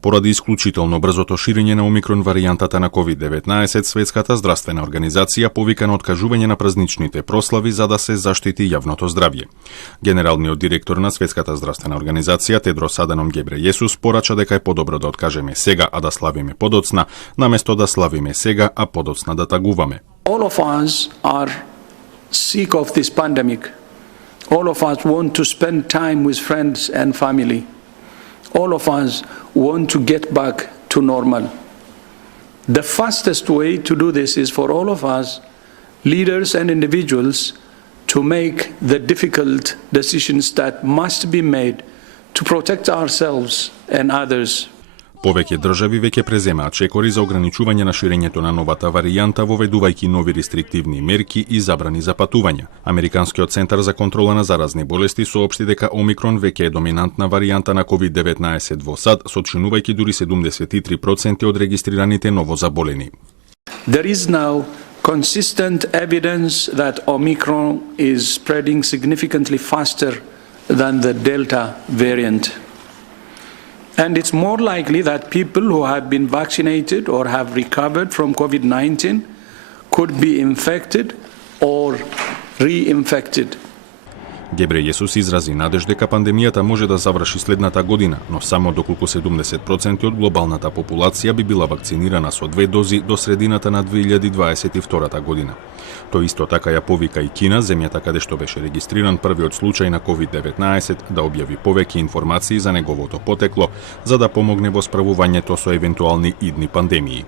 Поради исклучително брзото ширење на омикрон варијантата на COVID-19, Светската здравствена организација повика на откажување на празничните прослави за да се заштити јавното здравје. Генералниот директор на Светската здравствена организација Тедрос Аданом Гебрејесус порача дека е подобро да откажеме сега, а да славиме подоцна, наместо да славиме сега, а подоцна да тагуваме. All of us are sick of this pandemic. All of us want to spend time with friends and family. All of us want to get back to normal. The fastest way to do this is for all of us, leaders and individuals, to make the difficult decisions that must be made to protect ourselves and others. Повеќе држави веќе преземаат чекори за ограничување на ширењето на новата варијанта, воведувајќи нови рестриктивни мерки и забрани за патување. Американскиот центар за контрола на заразни болести соопшти дека Омикрон веќе е доминантна варијанта на COVID-19 во САД, сочинувајќи дури 73% од регистрираните новозаболени. There is now consistent evidence that Omicron is spreading significantly faster than the Delta variant. And it's more likely that people who have been vaccinated or have recovered from COVID-19 could be infected or reinfected. Гебрејесус изрази надеж дека пандемијата може да заврши следната година, но само доколку 70% од глобалната популација би била вакцинирана со 2 дози до средината на 2022 година. Тој исто така ја повика и Кина, земјата каде што беше регистриран првиот случај на COVID-19, да објави повеќе информации за неговото потекло, за да помогне во справувањето со евентуални идни пандемии.